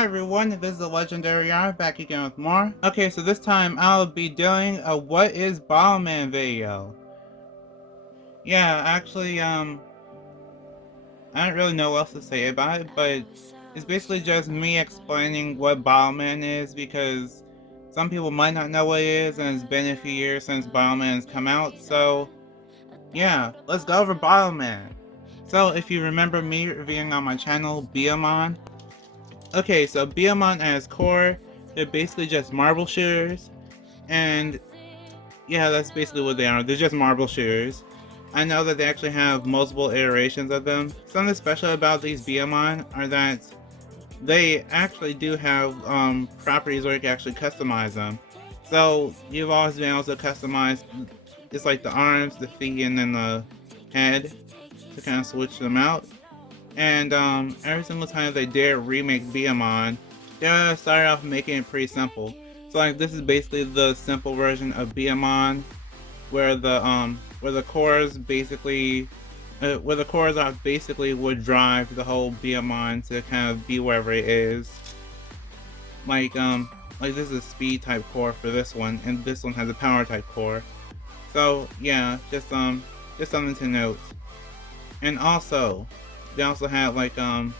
Hi everyone, this is the Legendary R back again with more. Okay, so this time I'll be doing a what is Bottleman video. Yeah, actually, I don't really know what else to say about it, but it's basically just me explaining what Bottleman is because some people might not know what it is and it's been a few years since Bottleman has come out, so yeah, let's go over Bottleman. So if you remember me reviewing on my channel, B-Daman. Okay, so B-Daman as core, they're basically just marble shooters, and yeah, that's basically what they are. They're just marble shooters. I know that they actually have multiple iterations of them. Something special about these B-Daman are that they actually do have properties where you can actually customize them. So you've always been able to customize, it's like the arms, the feet, and then the head to kind of switch them out. And every single time they did remake B-Daman, they started off making it pretty simple. So like this is basically the simple version of B-Daman, where the cores basically are basically would drive the whole B-Daman to kind of be wherever it is. Like this is a speed type core for this one, and this one has a power type core. So yeah, just something to note. And also, they also had like they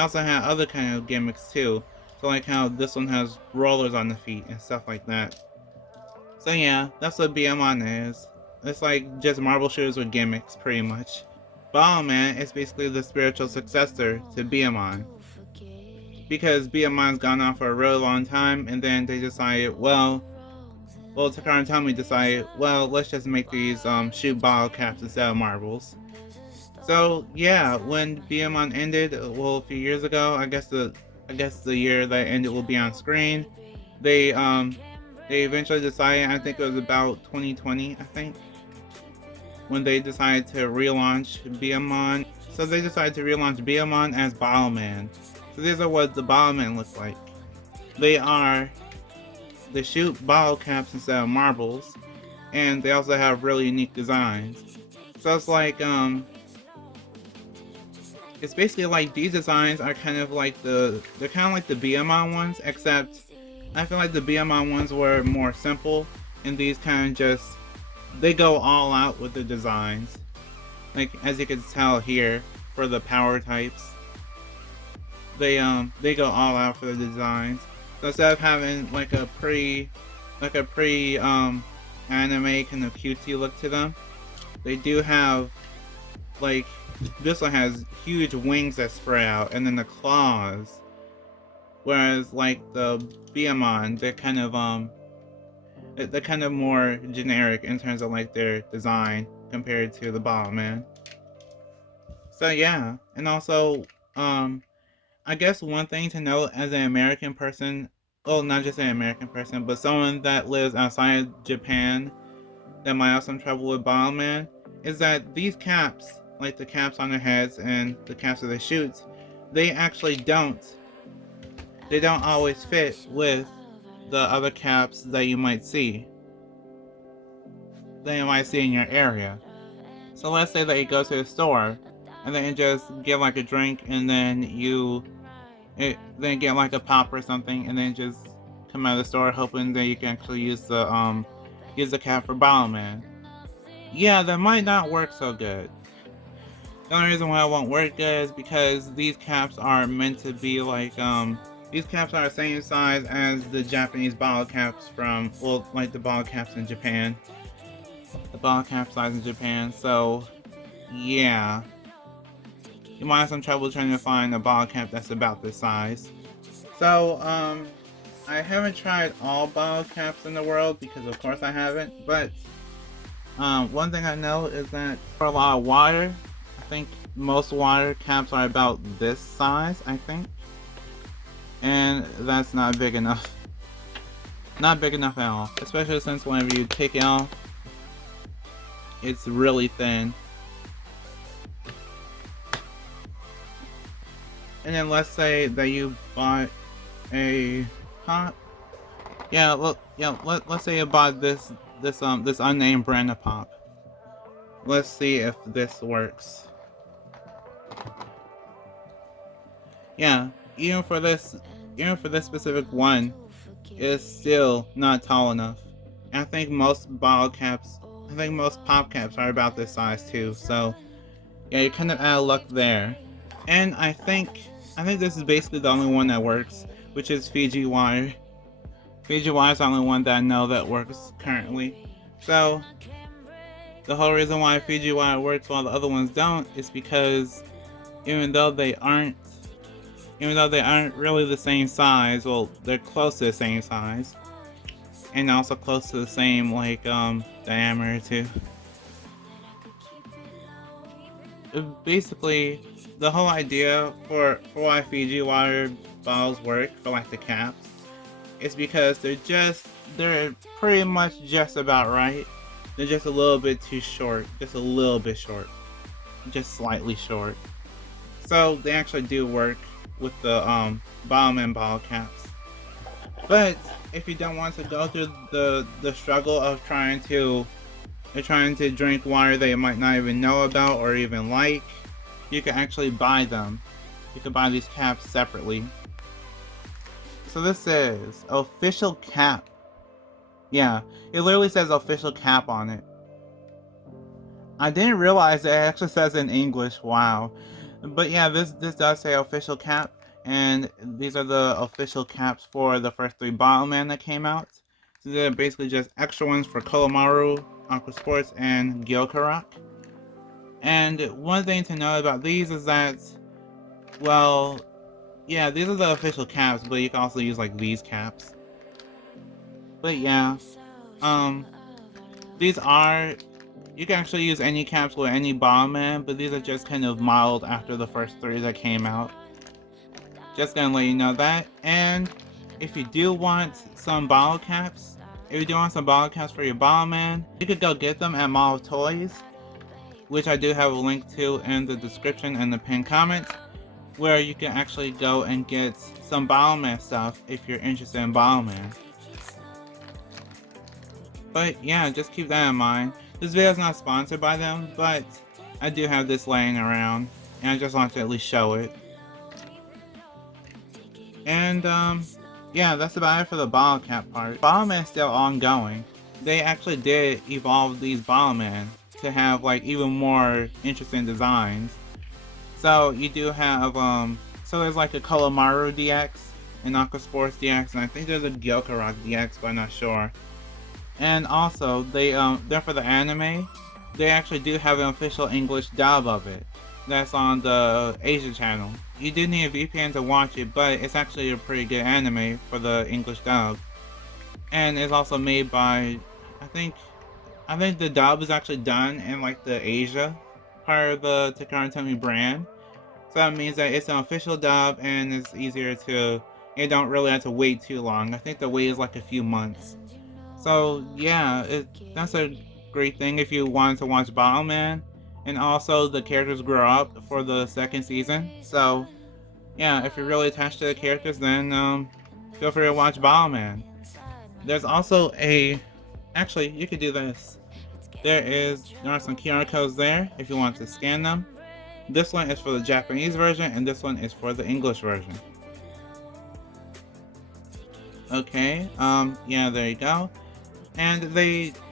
also had other kind of gimmicks too. So like how this one has rollers on the feet and stuff like that. So yeah, that's what B-Daman is. It's like just marble shooters with gimmicks, pretty much. Bottleman is basically the spiritual successor to B-Daman. Because B-Daman's gone on for a really long time, and then they decided, well, Takaratomi Tommy decided, well, let's just make these shoot bottle caps instead of marbles. So yeah, when B-Daman ended, well, a few years ago, I guess the year that ended will be on screen. They eventually decided, I think it was about 2020, I think, when they decided to relaunch B-Daman. So they decided to relaunch B-Daman as Bottleman. So these are what the Bottleman looks like. They shoot bottle caps instead of marbles, and they also have really unique designs. So it's like it's basically like these designs are kind of like they're kind of like the B-Daman ones, except I feel like the B-Daman ones were more simple, and these kind of just, they go all out with the designs. Like as you can tell here, for the power types, they go all out for the designs. So instead of having like a pretty anime kind of cutesy look to them, they do have like, this one has huge wings that spread out, and then the claws. Whereas like the B-Daman, they're kind of more generic in terms of like their design compared to the Bottleman. So yeah, and also I guess one thing to note as an American person, well, not just an American person, but someone that lives outside Japan that might have some trouble with Bottleman, is that these caps, like the caps on their heads and the caps that they shoot, they actually don't always fit with the other caps that you might see in your area. So let's say that you go to the store and then you just get like a drink, and then then get like a pop or something, and then just come out of the store hoping that you can actually use the cap for Bottleman. Yeah, that might not work so good. The only reason why it won't work good is because these caps are meant to be like these caps are the same size as the Japanese bottle caps from, well, like the bottle caps in Japan. The bottle cap size in Japan, so yeah. You might have some trouble trying to find a bottle cap that's about this size. So, I haven't tried all bottle caps in the world, because of course I haven't, but one thing I know is that for a lot of water, I think most water caps are about this size, I think. And that's not big enough. Not big enough at all. Especially since whenever you take it off, it's really thin. And then let's say that you bought a pop. Yeah, let's say you bought this unnamed brand of pop. Let's see if this works. Yeah, even for this, even for this specific one, it's still not tall enough. And I think most bottle caps, I think most pop caps are about this size too. So yeah, you're kind of out of luck there. And I think this is basically the only one that works, which is Fiji wire. Fiji wire is the only one that I know that works currently. So the whole reason why Fiji wire works while the other ones don't is because even though they aren't really the same size, well, they're close to the same size, and also close to the same like diameter too. Basically, the whole idea for why Fiji water bottles work for like the caps is because they're pretty much just about right. They're just a little bit too short, just a little bit short, just slightly short. So they actually do work with the Bottleman bottle caps. But if you don't want to go through the struggle of trying to drink water that you might not even know about or even like, you can actually buy them. You can buy these caps separately. So this is official cap. Yeah, it literally says official cap on it. I didn't realize it actually says in English. Wow. But yeah, this does say official cap, and these are the official caps for the first 3 Bottleman that came out. So they're basically just extra ones for Kolomaru, Aqua Sports, and Gyokarak. And one thing to know about these is that, well, yeah, these are the official caps, but you can also use like these caps. But yeah, these are, you can actually use any caps with any Bottleman, but these are just kind of modeled after the first 3 that came out. Just gonna let you know that. And if you do want some bottle caps, for your Bottleman, you could go get them at Mall of Toys, which I do have a link to in the description and the pinned comments, where you can actually go and get some Bottleman stuff if you're interested in Bottleman. But yeah, just keep that in mind. This video is not sponsored by them, but I do have this laying around, and I just want to at least show it. And yeah, that's about it for the bottle cap part. Bottleman is still ongoing. They actually did evolve these Bottleman to have like even more interesting designs. So you do have so there's like a Kolomaru DX, an Aqua Sports DX, and I think there's a Gyokarak DX, but I'm not sure. And also they're for the anime. They actually do have an official English dub of it. That's on the Asia channel. You do need a VPN to watch it, but it's actually a pretty good anime for the English dub. And it's also made by, I think the dub is actually done in like the Asia part of the Takaran Tomy brand. So that means that it's an official dub and it's easier to, you don't really have to wait too long. I think the wait is like a few months. So yeah, that's a great thing if you want to watch Bottleman. And also the characters grow up for the 2nd season. So yeah, if you're really attached to the characters, then feel free to watch Bottleman. There's also actually, you could do this. There are some QR codes there if you want to scan them. This one is for the Japanese version, and this one is for the English version. Okay, yeah, there you go. And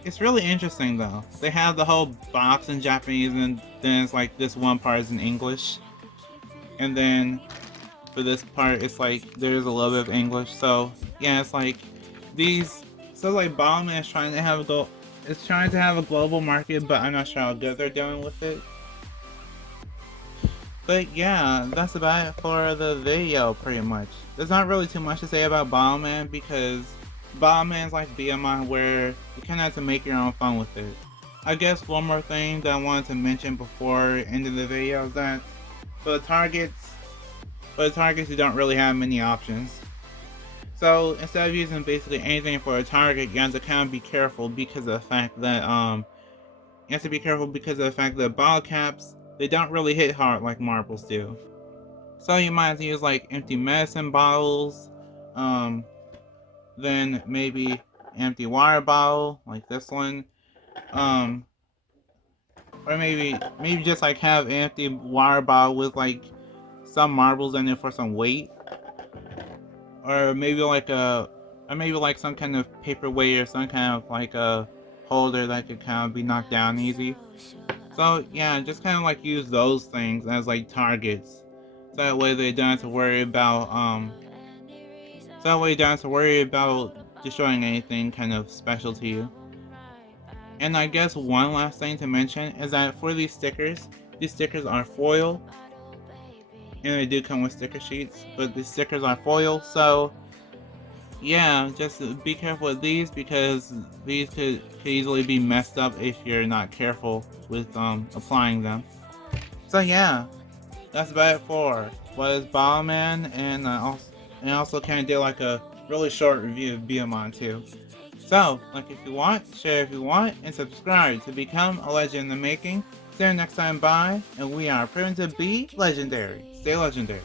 it's really interesting though. They have the whole box in Japanese, and then it's like this one part is in English. And then for this part, it's like there's a little bit of English. So yeah, it's like like Bottleman is trying to have a global market, but I'm not sure how good they're doing with it. But yeah, that's about it for the video pretty much. There's not really too much to say about Bottleman because Bottleman is like B-Daman where you kind of have to make your own fun with it. I guess one more thing that I wanted to mention before ending the video is that for the targets you don't really have many options. So instead of using basically anything for a target, you have to kind of be careful because of the fact that bottle caps, they don't really hit hard like marbles do. So you might have to use like empty medicine bottles, then maybe empty water bottle like this one, or maybe just like have an empty water bottle with like some marbles in it for some weight, or maybe like some kind of paperweight or some kind of like a holder that could kind of be knocked down easy. So yeah, just kind of like use those things as like targets, so that way they don't have to worry about destroying anything kind of special to you. And I guess one last thing to mention is that for these stickers are foil, and they do come with sticker sheets, but the stickers are foil, so yeah, just be careful with these, because these could easily be messed up if you're not careful with applying them. So yeah, that's about it for what is Bottleman, and also kind of did like a really short review of B-Daman too. So, like if you want, share if you want, and subscribe to become a legend in the making. See you next time, bye, and we are proven to be legendary. Stay legendary.